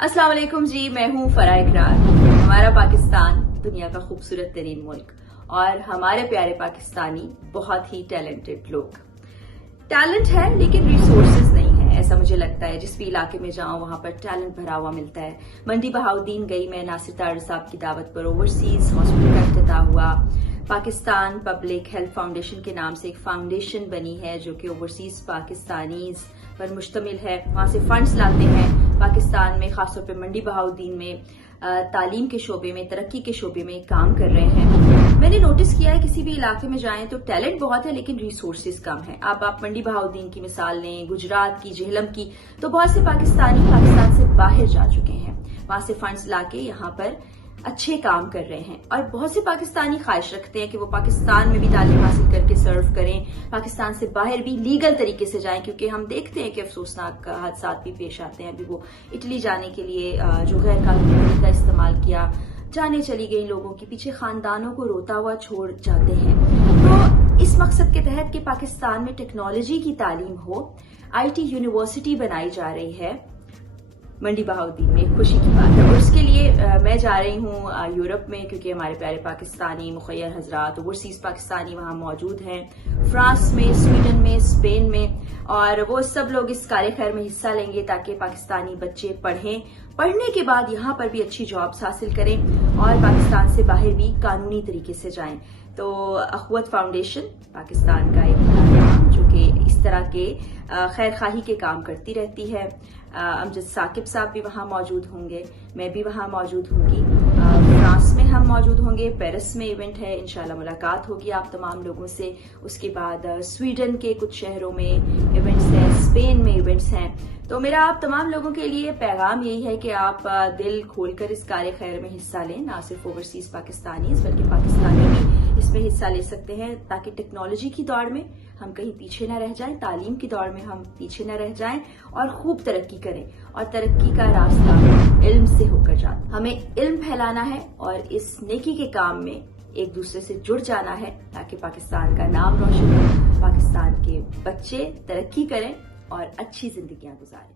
अस्सलाम वालेकुम जी, मैं हूँ फराह इकरार। हमारा पाकिस्तान दुनिया का खूबसूरत तरीन मुल्क और हमारे प्यारे पाकिस्तानी बहुत ही टैलेंटेड लोग। टैलेंट है लेकिन रिसोर्सेज नहीं है, ऐसा मुझे लगता है। जिस भी इलाके में जाऊं वहां पर टैलेंट भरा हुआ मिलता है। मंडी बहाउद्दीन गई मैं नासिर तारड़ साहब की दावत पर। ओवरसीज हॉस्पिटल का इफ्तिताह हुआ। पाकिस्तान पब्लिक हेल्थ फाउंडेशन के नाम से एक फाउंडेशन बनी है जो कि ओवरसीज पाकिस्तानीज पर मुश्तमिल है। वहां से फंड्स लाते हैं पाकिस्तान में, खासतौर पर मंडी बहाउद्दीन में तालीम के शोबे में, तरक्की के शोबे में काम कर रहे हैं। मैंने नोटिस किया है किसी भी इलाके में जाएं तो टैलेंट बहुत है लेकिन रिसोर्सेज कम है। अब आप मंडी बहाउद्दीन की मिसाल लें, गुजरात की, जेहलम की, तो बहुत से पाकिस्तानी पाकिस्तान से बाहर जा चुके हैं। वहां से फंड्स लाके यहाँ पर अच्छे काम कर रहे हैं और बहुत से पाकिस्तानी ख्वाहिश रखते हैं कि वो पाकिस्तान में भी तालीम हासिल करके सर्व करें, पाकिस्तान से बाहर भी लीगल तरीके से जाएं, क्योंकि हम देखते हैं कि अफसोसनाक हादसा भी पेश आते हैं। अभी वो इटली जाने के लिए जो गैर कानूनी तरीका इस्तेमाल किया, जाने चली गई लोगों के पीछे खानदानों को रोता हुआ छोड़ जाते हैं। तो इस मकसद के तहत कि पाकिस्तान में टेक्नोलॉजी की तालीम हो, IT यूनिवर्सिटी बनाई जा रही है मंडी बहाउद्दीन में। खुशी की बात है और उसके लिए मैं जा रही हूँ यूरोप में, क्योंकि हमारे प्यारे पाकिस्तानी मुखय्यर हजरात ओवरसीज पाकिस्तानी वहां मौजूद हैं। फ्रांस में, स्वीडन में, स्पेन में, और वो सब लोग इस कार्य खैर में हिस्सा लेंगे ताकि पाकिस्तानी बच्चे पढ़ें, पढ़ने के बाद यहाँ पर भी अच्छी जॉब्स हासिल करें और पाकिस्तान से बाहर भी कानूनी तरीके से जाएं। तो अखवत फाउंडेशन पाकिस्तान का एक नाम जो कि इस तरह के खैर खाही के काम करती रहती है। अमजद साकिब साहब भी वहां मौजूद होंगे, मैं भी वहां मौजूद होंगी। फ्रांस में हम मौजूद होंगे, पेरिस में इवेंट है, इंशाल्लाह मुलाकात होगी आप तमाम लोगों से। उसके बाद स्वीडन के कुछ शहरों में इवेंट्स हैं, स्पेन में इवेंट्स हैं। तो मेरा आप तमाम लोगों के लिए पैगाम यही है कि आप दिल खोलकर इस कार्य खैर में हिस्सा लें। ना सिर्फ ओवरसीज पाकिस्तानी बल्कि पाकिस्तानी भी इसमें हिस्सा ले सकते हैं, ताकि टेक्नोलॉजी की दौड़ में हम कहीं पीछे न रह जाएं, तालीम की दौड़ में हम पीछे न रह जाएं और खूब तरक्की करें। और तरक्की का रास्ता इल्म से होकर जाता। हमें इल्म फैलाना है और इस नेकी के काम में एक दूसरे से जुड़ जाना है ताकि पाकिस्तान का नाम रोशन हो, पाकिस्तान के बच्चे तरक्की करें और अच्छी जिंदगियां गुजारें।